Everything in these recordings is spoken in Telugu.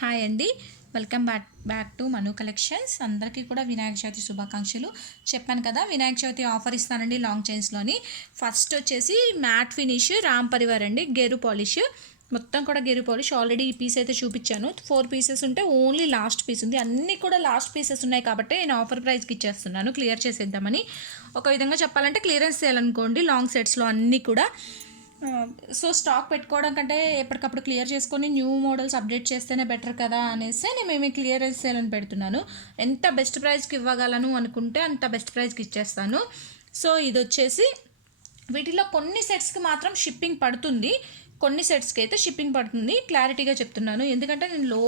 హాయ్ అండి. Welcome back to Manu collections. అందరికీ కూడా వినాయక చవితి శుభాకాంక్షలు. చెప్పాను కదా, వినాయక చవితి ఆఫర్ ఇస్తానండి లాంగ్ చైన్స్లోని. ఫస్ట్ వచ్చేసి మ్యాట్ ఫినిష్ రామ్ పరివార్ అండి, గేరు పాలిష్. మొత్తం కూడా గేరు పాలిష్. ఆల్రెడీ ఈ పీస్ అయితే చూపించాను. 4 పీసెస్ ఉంటే ఓన్లీ లాస్ట్ పీస్ ఉంది. అన్నీ కూడా లాస్ట్ పీసెస్ ఉన్నాయి కాబట్టి నేను ఆఫర్ ప్రైస్కి ఇచ్చేస్తున్నాను, క్లియర్ చేసేద్దామని. ఒక విధంగా చెప్పాలంటే క్లియరెన్స్ చేయాలనుకోండి లాంగ్ సెట్స్లో అన్నీ కూడా. సో స్టాక్ పెట్టుకోవడం కంటే ఎప్పటికప్పుడు క్లియర్ చేసుకొని న్యూ మోడల్స్ అప్డేట్ చేస్తేనే బెటర్ కదా అనేసి నేను క్లియరెన్స్ సేల్ని పెడుతున్నాను. ఎంత బెస్ట్ ప్రైస్కి ఇవ్వగలను అనుకుంటే అంత బెస్ట్ ప్రైస్కి ఇచ్చేస్తాను. సో ఇది వచ్చేసి వీటిలో కొన్ని సెట్స్కి మాత్రం షిప్పింగ్ పడుతుంది, కొన్ని సెట్స్కి అయితే షిప్పింగ్ పడుతుంది. క్లారిటీగా చెప్తున్నాను, ఎందుకంటే నేను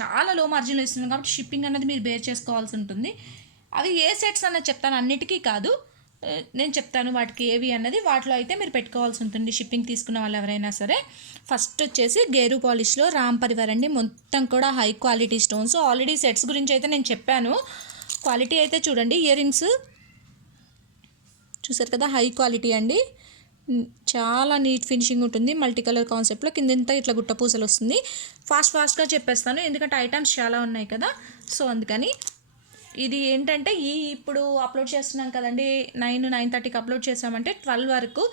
చాలా లో మార్జిన్లో ఇస్తున్నాను కాబట్టి షిప్పింగ్ అనేది మీరు బేర్ చేసుకోవాల్సి ఉంటుంది. అవి ఏ సెట్స్ అన్నది చెప్తాను, అన్నిటికీ కాదు. నేను చెప్తాను వాటికి ఏవి అన్నది. వాటిలో అయితే మీరు పెట్టుకోవాల్సి ఉంటుంది షిప్పింగ్ తీసుకున్న వాళ్ళు ఎవరైనా సరే. ఫస్ట్ వచ్చేసి గేరు పాలిష్లో రామ్ పరివార్ అండి. మొత్తం కూడా high quality stones. Already sets గురించి అయితే నేను చెప్పాను. క్వాలిటీ అయితే చూడండి, ఇయర్ రింగ్స్ చూసారు కదా, హై క్వాలిటీ అండి. చాలా నీట్ ఫినిషింగ్ ఉంటుంది. మల్టీ కలర్ కాన్సెప్ట్లో కిందంతా ఇట్లా గుట్ట పూసలు వస్తుంది. ఫాస్ట్గా చెప్పేస్తాను ఎందుకంటే ఐటమ్స్ చాలా ఉన్నాయి కదా, సో అందుకని. ఇది ఏంటంటే ఇప్పుడు అప్లోడ్ చేస్తున్నాం కదండి, 9:30కి అప్లోడ్ చేసామంటే 12 వరకు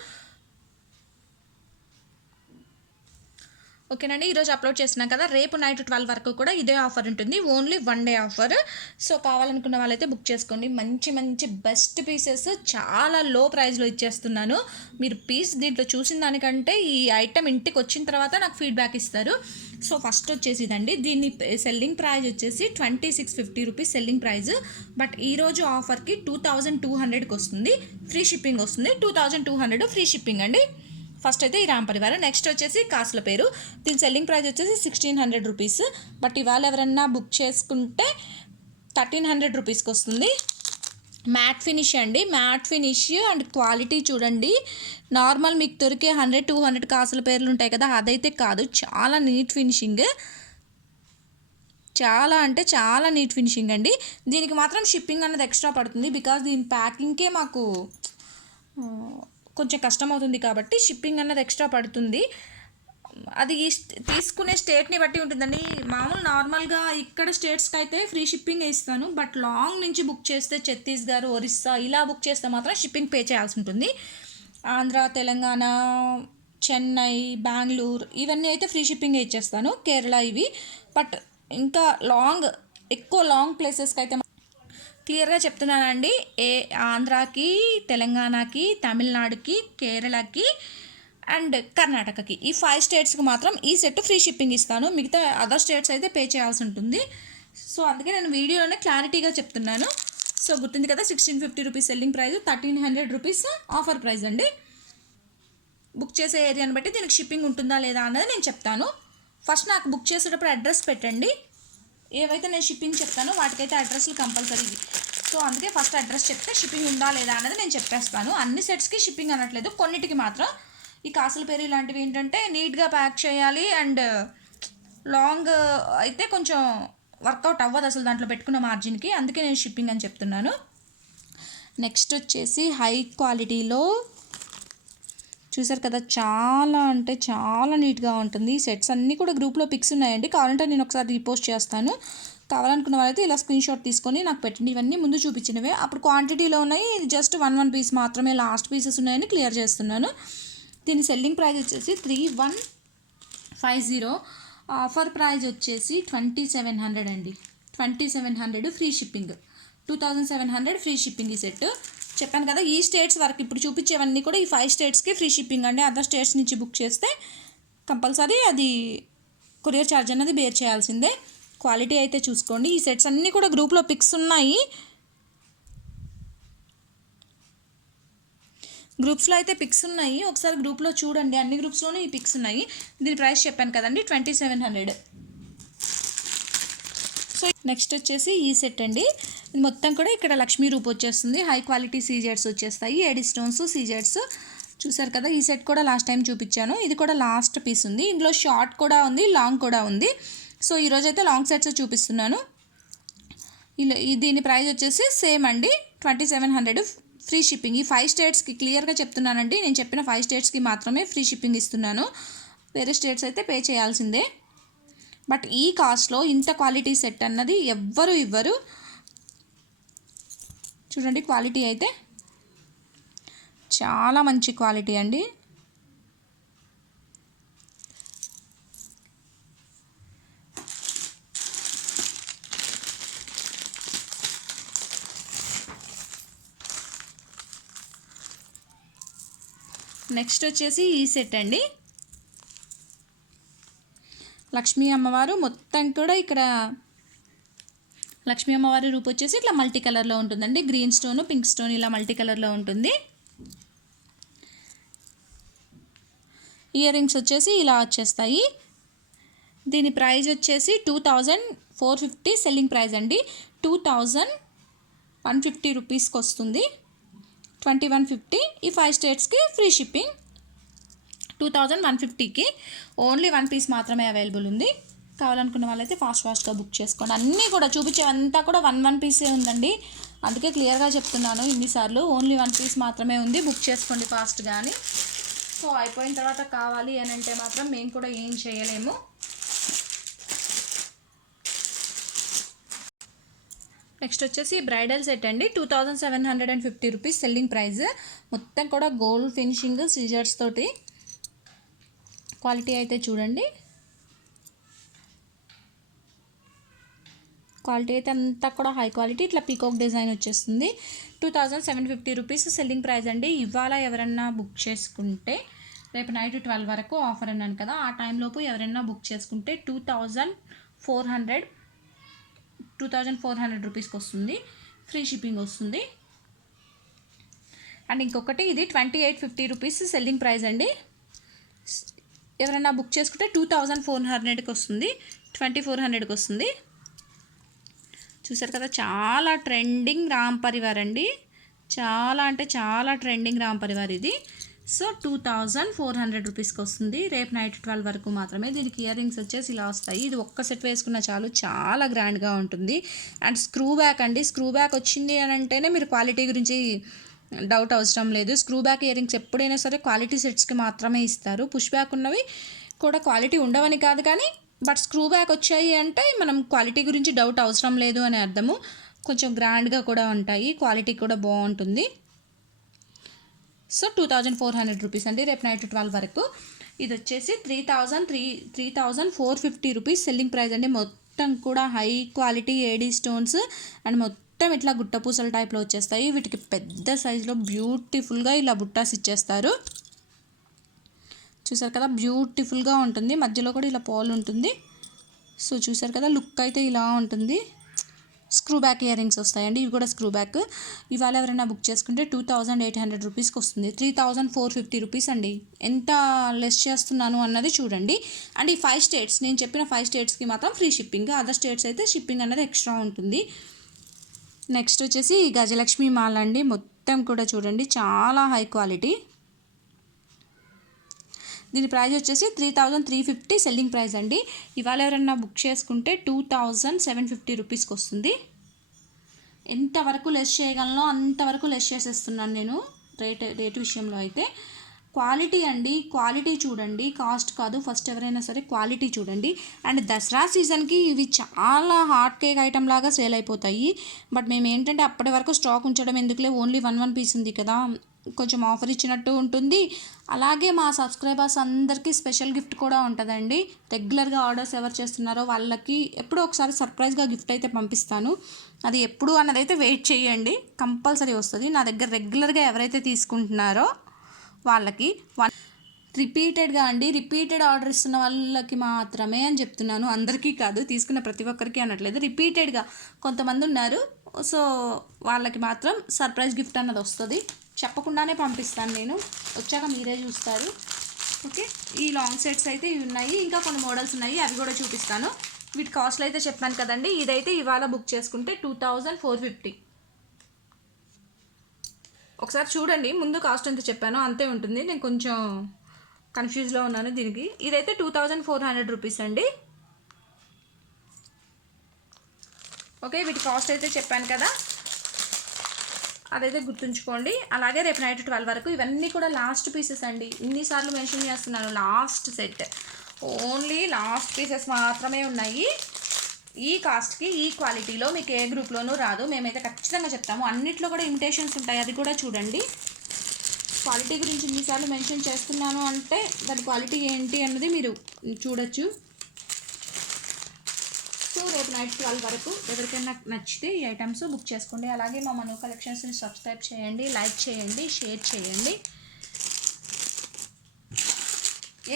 ఓకేనండి. ఈరోజు అప్లోడ్ చేస్తున్నాం కదా, రేపు నైట్ 12 వరకు కూడా ఇదే ఆఫర్ ఉంటుంది. Only 1 day offer. సో కావాలనుకున్న వాళ్ళైతే బుక్ చేసుకోండి. మంచి మంచి బెస్ట్ పీసెస్ చాలా లో ప్రైస్లో ఇచ్చేస్తున్నాను. మీరు పీస్ దీంట్లో చూసిన దానికంటే ఈ ఐటెం ఇంటికి వచ్చిన తర్వాత నాకు ఫీడ్బ్యాక్ ఇస్తారు. సో ఫస్ట్ వచ్చేసి ఇదండి. దీన్ని సెల్లింగ్ ప్రైస్ వచ్చేసి 2650 రూపీస్ సెల్లింగ్ ప్రైస్. బట్ ఈరోజు ఆఫర్కి 2200కి వస్తుంది, ఫ్రీ షిప్పింగ్ వస్తుంది. 2200 ఫ్రీ షిప్పింగ్ అండి. ఫస్ట్ అయితే ఈ రామ్ పరివార్. నెక్స్ట్ వచ్చేసి కాసుల పేరు. దీని సెల్లింగ్ ప్రైస్ వచ్చేసి 1600 రూపీస్. బట్ ఇవాళ ఎవరన్నా బుక్ చేసుకుంటే 1300 రూపీస్కి వస్తుంది. మ్యాట్ ఫినిష్ అండి, మ్యాట్ ఫినిష్ అండ్ క్వాలిటీ చూడండి. నార్మల్ మీకు దొరికే 100-200 కాసుల పేర్లు ఉంటాయి కదా, అదైతే కాదు. చాలా నీట్ ఫినిషింగ్, చాలా అంటే చాలా నీట్ ఫినిషింగ్ అండి. దీనికి మాత్రం షిప్పింగ్ అన్నది ఎక్స్ట్రా పడుతుంది, బికాజ్ దీని ప్యాకింగ్కే మాకు కొంచెం కష్టం అవుతుంది కాబట్టి షిప్పింగ్ అన్నది ఎక్స్ట్రా పడుతుంది. అది తీసుకునే స్టేట్ని బట్టి ఉంటుందండి. మామూలు నార్మల్గా ఇక్కడ స్టేట్స్కి అయితే ఫ్రీ షిప్పింగ్ ఇస్తాను. బట్ లాంగ్ నుంచి బుక్ చేస్తే ఛత్తీస్గఢ్, ఒరిస్సా ఇలా బుక్ చేస్తే మాత్రం షిప్పింగ్ పే చేయాల్సి ఉంటుంది. ఆంధ్ర, తెలంగాణ, చెన్నై, బెంగళూరు ఇవన్నీ అయితే ఫ్రీ షిప్పింగే ఇచ్చేస్తాను. కేరళ ఇవి. బట్ ఇంకా ఎక్కువ లాంగ్ ప్లేసెస్కి అయితే క్లియర్గా చెప్తున్నానండి. ఆంధ్రాకి, తెలంగాణకి, తమిళనాడుకి, కేరళకి అండ్ కర్ణాటకకి, ఈ 5 స్టేట్స్కి మాత్రం ఈ సెట్ ఫ్రీ షిప్పింగ్ ఇస్తాను. మిగతా అదర్ స్టేట్స్ అయితే పే చేయాల్సి ఉంటుంది. సో అందుకే నేను వీడియోలోనే క్లారిటీగా చెప్తున్నాను. సో గుర్తుంది కదా, 1650 rupees selling price, 1300 rupees offer price అండి. బుక్ చేసే ఏరియాని బట్టి దీనికి షిప్పింగ్ ఉంటుందా లేదా అన్నది నేను చెప్తాను. ఫస్ట్ నాకు బుక్ చేసేటప్పుడు అడ్రస్ పెట్టండి. ఏవైతే నేను షిప్పింగ్ చెప్తానో వాటికైతే అడ్రస్లు కంపల్సరీ. సో అందుకే ఫస్ట్ అడ్రస్ చెప్తే షిప్పింగ్ ఉందా లేదా అన్నది నేను చెప్పేస్తాను. అన్ని సెట్స్కి షిప్పింగ్ అనట్లేదు, కొన్నిటికి మాత్రం. ఈ కాసుల పేరు ఇలాంటివి ఏంటంటే నీట్గా ప్యాక్ చేయాలి అండ్ లాంగ్ అయితే కొంచెం వర్కౌట్ అవ్వదు అసలు దాంట్లో పెట్టుకున్న మార్జిన్కి, అందుకే నేను షిప్పింగ్ అని చెప్తున్నాను. నెక్స్ట్ వచ్చేసి హై క్వాలిటీలో చూసారు కదా, చాలా అంటే చాలా నీట్గా ఉంటుంది. సెట్స్ అన్నీ కూడా గ్రూప్లో పిక్స్ ఉన్నాయండి, కావాలంటే నేను ఒకసారి రీపోస్ట్ చేస్తాను. కావాలనుకున్న వాళ్ళైతే ఇలా స్క్రీన్ షాట్ తీసుకొని నాకు పెట్టండి. ఇవన్నీ ముందు చూపించినవే, అప్పుడు క్వాంటిటీలో ఉన్నాయి. ఇది జస్ట్ 1 పీస్ మాత్రమే లాస్ట్ పీసెస్ ఉన్నాయని క్లియర్ చేస్తున్నాను. దీని సెల్లింగ్ ప్రైస్ వచ్చేసి 3150. ఆఫర్ ప్రైస్ వచ్చేసి 2700 అండి. 2700 ఫ్రీ షిప్పింగ్, 2700 ఫ్రీ షిప్పింగ్. ఈ సెట్ చెప్పాను కదా, ఈ స్టేట్స్ వరకు ఇప్పుడు చూపించేవన్నీ కూడా ఈ 5 స్టేట్స్కి ఫ్రీ షిప్పింగ్ అండి. అదర్ స్టేట్స్ నుంచి బుక్ చేస్తే కంపల్సరీ అది కొరియర్ ఛార్జ్ అనేది బేర్ చేయాల్సిందే. క్వాలిటీ అయితే చూసుకోండి. ఈ సెట్స్ అన్నీ కూడా గ్రూప్లో పిక్స్ ఉన్నాయి, గ్రూప్స్లో అయితే పిక్స్ ఉన్నాయి. ఒకసారి గ్రూప్లో చూడండి, అన్ని గ్రూప్స్లోనే ఈ పిక్స్ ఉన్నాయి. దీని ప్రైస్ చెప్పాను కదండి, 2700. సో నెక్స్ట్ వచ్చేసి ఈ సెట్ అండి. మొత్తం కూడా ఇక్కడ లక్ష్మీ రూప్ వచ్చేస్తుంది. హై క్వాలిటీ సీజెడ్స్ వచ్చేస్తాయి, ఏడి స్టోన్స్ సీజెడ్స్ చూసారు కదా. ఈ సెట్ కూడా లాస్ట్ టైం చూపించాను. ఇది కూడా లాస్ట్ పీస్ ఉంది. ఇందులో షార్ట్ కూడా ఉంది, లాంగ్ కూడా ఉంది. సో ఈరోజైతే లాంగ్ సెట్స్ చూపిస్తున్నాను. దీని ప్రైస్ వచ్చేసి సేమ్ అండి, 2700 ఫ్రీ షిప్పింగ్. ఈ 5 స్టేట్స్కి క్లియర్గా చెప్తున్నానండి, నేను చెప్పిన 5 స్టేట్స్కి మాత్రమే ఫ్రీ షిప్పింగ్ ఇస్తున్నాను. వేరే స్టేట్స్ అయితే పే చేయాల్సిందే. బట్ ఈ కాస్ట్లో ఇంత క్వాలిటీ సెట్ అన్నది ఎవ్వరు ఇవ్వరు. చూడండి క్వాలిటీ అయితే చాలా మంచి క్వాలిటీ అండి. నెక్స్ట్ వచ్చేసి ఈ సెట్ అండి. లక్ష్మీ అమ్మవారు మొత్తం కూడా ఇక్కడ లక్ష్మీ అమ్మవారి రూపు వచ్చేసి ఇట్లా మల్టీ కలర్లో ఉంటుందండి. గ్రీన్ స్టోన్, పింక్ స్టోన్ ఇలా మల్టీ కలర్లో ఉంటుంది. ఇయర్ రింగ్స్ వచ్చేసి ఇలా వచ్చేస్తాయి. దీని ప్రైస్ వచ్చేసి 2450 సెల్లింగ్ ప్రైస్ అండి. 2150 రూపీస్కి వస్తుంది. 2150. ఈ 5 స్టేట్స్కి ఫ్రీ షిప్పింగ్. 2150కి ఓన్లీ 1 పీస్ మాత్రమే అవైలబుల్ ఉంది. కావాలనుకున్న వాళ్ళైతే ఫాస్ట్గా బుక్ చేసుకోండి. అన్నీ కూడా చూపించేవంతా కూడా 1 పీసే ఉందండి. అందుకే క్లియర్గా చెప్తున్నాను ఇన్నిసార్లు. ఓన్లీ 1 పీస్ మాత్రమే ఉంది. బుక్ చేసుకోండి ఫాస్ట్గా అని. సో అయిపోయిన తర్వాత కావాలి అని అంటే మాత్రం మేము కూడా ఏం చేయలేము. నెక్స్ట్ వచ్చేసి బ్రైడల్ సెట్ అండి. 2750 రూపీస్ సెల్లింగ్ ప్రైస్. మొత్తం కూడా గోల్డ్ ఫినిషింగ్ సిజర్స్ తోటి. క్వాలిటీ అయితే చూడండి. క్వాలిటీ అయితే అంతా కూడా హై క్వాలిటీ. ఇట్లా పీకాక్ డిజైన్ వచ్చేస్తుంది. 2750 రూపీస్ సెల్లింగ్ ప్రైస్ అండి. ఇవాళ ఎవరన్నా బుక్ చేసుకుంటే రేపు నైట్ 12 వరకు ఆఫర్ అన్నాను కదా, ఆ టైంలోపు ఎవరైనా బుక్ చేసుకుంటే 2400 రూపీస్కి వస్తుంది. ఫ్రీ షిప్పింగ్ వస్తుంది. అండ్ ఇంకొకటి ఇది 2850 రూపీస్ సెల్లింగ్ ప్రైస్ అండి. ఎవరైనా బుక్ చేసుకుంటే 2400కి వస్తుంది. 2400కి వస్తుంది. చూసారు కదా, చాలా ట్రెండింగ్ రామ్ పరివార్ అండి. చాలా అంటే చాలా ట్రెండింగ్ రామ్ పరివార్ ఇది. సో 2400 రూపీస్కి వస్తుంది. రేపు నైట్ 12 వరకు మాత్రమే. దీనికి ఇయర్ రింగ్స్ వచ్చేసి ఇలా వస్తాయి. ఇది ఒక్క సెట్ వేసుకున్న చాలు, చాలా గ్రాండ్గా ఉంటుంది. అండ్ స్క్రూ బ్యాక్ అండి. స్క్రూ బ్యాక్ వచ్చింది అని అంటేనే మీరు క్వాలిటీ గురించి డౌట్ అవసరం లేదు. స్క్రూ బ్యాక్ ఇయర్ రింగ్స్ ఎప్పుడైనా సరే క్వాలిటీ సెట్స్కి మాత్రమే ఇస్తారు. పుష్ బ్యాక్ ఉన్నవి కూడా క్వాలిటీ ఉండవని కాదు, కానీ బట్ స్క్రూ బ్యాక్ వచ్చాయి అంటే మనం క్వాలిటీ గురించి డౌట్ అవసరం లేదు అని అర్థము. కొంచెం గ్రాండ్గా కూడా ఉంటాయి, క్వాలిటీ కూడా బాగుంటుంది. సో 2400 రూపీస్ అండి రేపు నైట్ 12 వరకు. ఇది వచ్చేసి 3450 రూపీస్ సెల్లింగ్ ప్రైస్ అండి. మొత్తం కూడా high quality AD stones and మొత్తం ఇట్లా గుట్టపూసల టైప్లో వచ్చేస్తాయి. వీటికి పెద్ద సైజులో బ్యూటిఫుల్గా ఇలా బుట్టాస్ ఇచ్చేస్తారు. చూసారు కదా, బ్యూటిఫుల్గా ఉంటుంది. మధ్యలో కూడా ఇలా పాల్ ఉంటుంది. సో చూసారు కదా, లుక్ అయితే ఇలా ఉంటుంది. స్క్రూ బ్యాక్ ఇయర్ రింగ్స్ వస్తాయండి. ఇవి కూడా స్క్రూ బ్యాక్. ఇవాళ ఎవరైనా బుక్ చేసుకుంటే 2800 రూపీస్కి వస్తుంది. 3450 రూపీస్ అండి. ఎంత లెస్ చేస్తున్నాను అన్నది చూడండి. అండ్ ఈ 5 స్టేట్స్, నేను చెప్పిన 5 స్టేట్స్కి మాత్రం ఫ్రీ షిప్పింగ్. అదర్ స్టేట్స్ అయితే షిప్పింగ్ అన్నది ఎక్స్ట్రా ఉంటుంది. నెక్స్ట్ వచ్చేసి గజలక్ష్మి మాల అండి. మొత్తం కూడా చూడండి, చాలా హై క్వాలిటీ. దీని ప్రైస్ వచ్చేసి 3350 సెల్లింగ్ ప్రైస్ అండి. ఇవాళ ఎవరైనా బుక్ చేసుకుంటే 2750 రూపీస్కి వస్తుంది. ఎంతవరకు లెస్ చేయగలనో అంతవరకు లెస్ చేసేస్తున్నాను నేను రేటు విషయంలో అయితే. క్వాలిటీ అండి, క్వాలిటీ చూడండి, కాస్ట్ కాదు. ఫస్ట్ ఎవరైనా సరే క్వాలిటీ చూడండి. అండ్ దసరా సీజన్కి ఇవి చాలా హాట్ కేక్ ఐటమ్ లాగా సేల్ అయిపోతాయి. బట్ మేము ఏంటంటే అప్పటి వరకు స్టాక్ ఉంచడం ఎందుకులే, ఓన్లీ 1 పీస్ ఉంది కదా, కొంచెం ఆఫర్ ఇచ్చినట్టు ఉంటుంది. అలాగే మా సబ్స్క్రైబర్స్ అందరికీ స్పెషల్ గిఫ్ట్ కూడా ఉంటుందండి. రెగ్యులర్గా ఆర్డర్స్ ఎవరు చేస్తున్నారో వాళ్ళకి ఎప్పుడో ఒకసారి సర్ప్రైజ్గా గిఫ్ట్ అయితే పంపిస్తాను. అది ఎప్పుడు అన్నదైతే వెయిట్ చేయండి, కంపల్సరీ వస్తుంది. నా దగ్గర రెగ్యులర్గా ఎవరైతే తీసుకుంటున్నారో వాళ్ళకి రిపీటెడ్గా అండి, రిపీటెడ్ ఆర్డర్ ఇస్తున్న వాళ్ళకి మాత్రమే అని చెప్తున్నాను. అందరికీ కాదు, తీసుకున్న ప్రతి ఒక్కరికి అనట్లేదు. రిపీటెడ్గా కొంతమంది ఉన్నారు. సో వాళ్ళకి మాత్రం సర్ప్రైజ్ గిఫ్ట్ అన్నది వస్తుంది. చెప్పకుండానే పంపిస్తాను నేను, వచ్చాక మీరే చూస్తారు. ఓకే, ఈ లాంగ్ సెట్స్ అయితే ఇవి ఉన్నాయి. ఇంకా కొన్ని మోడల్స్ ఉన్నాయి, అవి కూడా చూపిస్తాను. వీటి కాస్ట్లు అయితే చెప్పాను కదండి. ఇదైతే ఇవాళ బుక్ చేసుకుంటే 2450. ఒకసారి చూడండి, ముందు కాస్ట్ ఎంత చెప్పానో అంతే ఉంటుంది. నేను కొంచెం కన్ఫ్యూజ్లో ఉన్నాను దీనికి. ఇదైతే 2400 రూపీస్ అండి. ఓకే, వీటి కాస్ట్ అయితే చెప్పాను కదా, అదైతే గుర్తుంచుకోండి. అలాగే రేపు నైట్ 12 వరకు. ఇవన్నీ కూడా లాస్ట్ పీసెస్ అండి. ఇన్నిసార్లు మెన్షన్ చేస్తున్నాను, last set. Only last pieces మాత్రమే ఉన్నాయి. ఈ కాస్ట్కి ఈ క్వాలిటీలో మీకు ఏ గ్రూప్లోనూ రాదు. మేమైతే ఖచ్చితంగా చెప్తాము. అన్నిట్లో కూడా ఇమిటేషన్స్ ఉంటాయి, అది కూడా చూడండి. క్వాలిటీ గురించి ఇన్నిసార్లు మెన్షన్ చేస్తున్నాను అంటే దాని క్వాలిటీ ఏంటి అన్నది మీరు చూడొచ్చు. సో రేపు నైట్ 12 వరకు ఎవరికైనా నచ్చితే ఈ ఐటమ్స్ బుక్ చేసుకోండి. అలాగే మా మను కలెక్షన్స్ని సబ్స్క్రైబ్ చేయండి, లైక్ చేయండి, షేర్ చేయండి.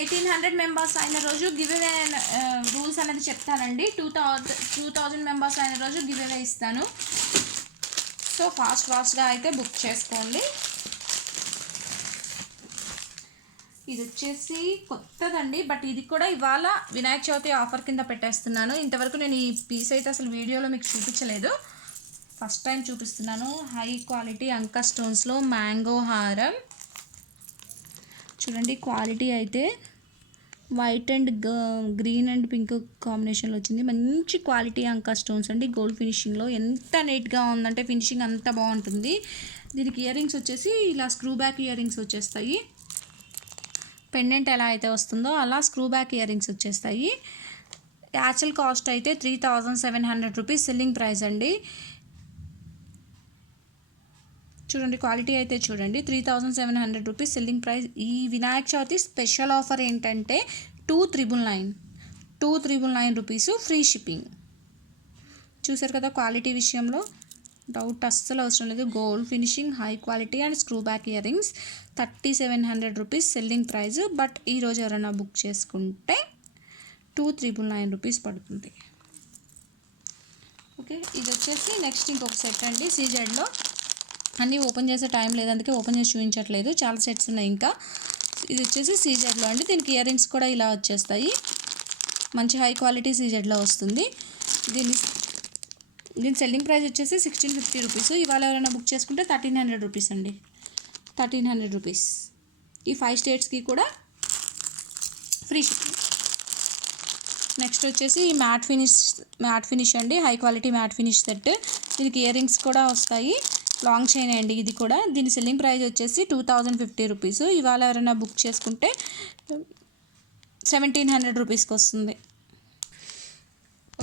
1800 మెంబర్స్ అయిన రోజు గివ్ అవే రూల్స్ అనేది చెప్తానండి. 2000 మెంబర్స్ అయిన రోజు గివ్ అవే ఇస్తాను. సో ఫాస్ట్గా అయితే బుక్ చేసుకోండి. ఇది వచ్చేసి కొత్తదండి, బట్ ఇది కూడా ఇవాళ వినాయక చవితి ఆఫర్ కింద పెట్టేస్తున్నాను. ఇంతవరకు నేను ఈ పీస్ అయితే అసలు వీడియోలో మీకు చూపించలేదు, ఫస్ట్ టైం చూపిస్తున్నాను. హై క్వాలిటీ అంకా స్టోన్స్లో మ్యాంగో హారం చూడండి. క్వాలిటీ అయితే white and green and pink కాంబినేషన్లో వచ్చింది. మంచి క్వాలిటీ అంకా స్టోన్స్ అండి, గోల్డ్ ఫినిషింగ్లో. ఎంత నీట్గా ఉందంటే ఫినిషింగ్ అంత బాగుంటుంది. దీనికి ఇయర్ రింగ్స్ వచ్చేసి ఇలా స్క్రూ బ్యాక్ ఇయర్ రింగ్స్ వచ్చేస్తాయి. పెండెంట్ ఎలా అయితే వస్తుందో అలా స్క్రూ బ్యాక్ ఇయర్ రింగ్స్ వచ్చేస్తాయి. యాక్చువల్ కాస్ట్ అయితే 3700 రూపీస్ సెల్లింగ్ ప్రైస్ అండి. చూడండి క్వాలిటీ అయితే చూడండి, 3700 రూపీస్ సెల్లింగ్ ప్రైస్. ఈ వినాయక చవితి స్పెషల్ ఆఫర్ ఏంటంటే 2999 రూపీస్ ఫ్రీ షిప్పింగ్. చూసారు కదా, క్వాలిటీ విషయంలో డౌట్ అస్సలు అవసరం లేదు. Gold finishing, high quality and screw back ear rings. 3700 rupees selling price. But ఈరోజు ఎవరైనా బుక్ చేసుకుంటే 2999 రూపీస్ పడుతుంది. ఓకే, ఇది వచ్చేసి నెక్స్ట్ ఇంకొక సెట్ అండి. సీజెడ్లో అన్నీ ఓపెన్ చేసే టైం లేదు, అందుకే ఓపెన్ చేసి చూపించట్లేదు. చాలా సెట్స్ ఉన్నాయి ఇంకా. ఇది వచ్చేసి సీజెడ్లో అండి. దీనికి ఇయర్ రింగ్స్ కూడా ఇలా వచ్చేస్తాయి. మంచి హై క్వాలిటీ సీజెడ్లో వస్తుంది. దీని సెల్లింగ్ ప్రైస్ వచ్చేసి 1650 రూపీస్. ఇవాళ ఎవరైనా బుక్ చేసుకుంటే 1300 రూపీస్ అండి. 1300 రూపీస్. ఈ 5 స్టేట్స్కి కూడా ఫ్రీ షిప్పింగ్. నెక్స్ట్ వచ్చేసి మ్యాట్ ఫినిష్ అండి, high quality matte finish set. దీనికి ఇయర్ రింగ్స్ కూడా వస్తాయి, లాంగ్ చైన్ అండి ఇది కూడా. దీని సెల్లింగ్ ప్రైస్ వచ్చేసి 2050 రూపీస్. ఇవాళ ఎవరైనా బుక్ చేసుకుంటే 1700 రూపీస్కి వస్తుంది.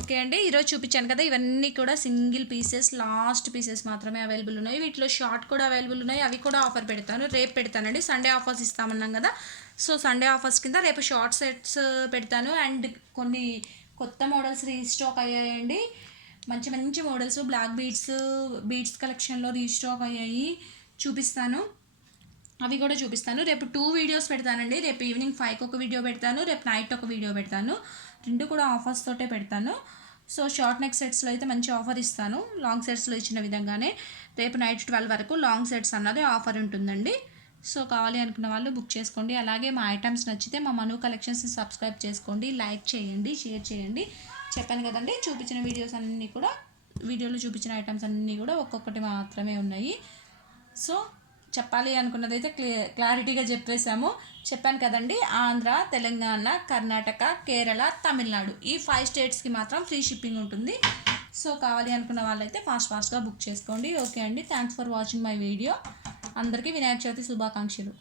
ఓకే అండి, ఈరోజు చూపించాను కదా, ఇవన్నీ కూడా సింగిల్ పీసెస్, లాస్ట్ పీసెస్ మాత్రమే అవైలబుల్ ఉన్నాయి. వీటిలో షార్ట్ కూడా అవైలబుల్ ఉన్నాయి, అవి కూడా ఆఫర్ పెడతాను. రేపు పెడతానండి, సండే ఆఫర్స్ ఇస్తామన్నాం కదా. సో సండే ఆఫర్స్ కింద రేపు షార్ట్ సెట్స్ పెడతాను. అండ్ కొన్ని కొత్త మోడల్స్ రీస్టాక్ అయ్యాయండి. మంచి మంచి మోడల్స్, బ్లాక్ బీడ్స్ కలెక్షన్లో రీస్టాక్ అయ్యాయి, చూపిస్తాను. అవి కూడా చూపిస్తాను. రేపు 2 వీడియోస్ పెడతానండి. రేపు ఈవినింగ్ 5కి ఒక వీడియో పెడతాను, రేపు నైట్ ఒక వీడియో పెడతాను. 2 కూడా ఆఫర్స్ తోటే పెడతాను. సో షార్ట్ నెక్ సెట్స్లో అయితే మంచి ఆఫర్ ఇస్తాను, లాంగ్ సెట్స్లో ఇచ్చిన విధంగానే. రేపు నైట్ 12 వరకు లాంగ్ సెట్స్ అన్నది ఆఫర్ ఉంటుందండి. సో కావాలి అనుకున్న వాళ్ళు బుక్ చేసుకోండి. అలాగే మా ఐటమ్స్ నచ్చితే మా మను కలెక్షన్స్ని సబ్స్క్రైబ్ చేసుకోండి, లైక్ చేయండి, షేర్ చేయండి. చెప్పాను కదండి, చూపించిన వీడియోలో చూపించిన ఐటమ్స్ అన్నీ కూడా ఒక్కొక్కటి మాత్రమే ఉన్నాయి. సో చెప్పాలి అనుకున్నది అయితే క్లారిటీగా చెప్పాను కదండి. ఆంధ్ర, తెలంగాణ, కర్ణాటక, కేరళ, తమిళనాడు ఈ 5 స్టేట్స్కి మాత్రం ఫ్రీ షిప్పింగ్ ఉంటుంది. సో కావాలి అనుకున్న వాళ్ళైతే ఫాస్ట్గా బుక్ చేసుకోండి. ఓకే అండి, thanks for watching my video. అందరికీ వినాయక చవితి శుభాకాంక్షలు.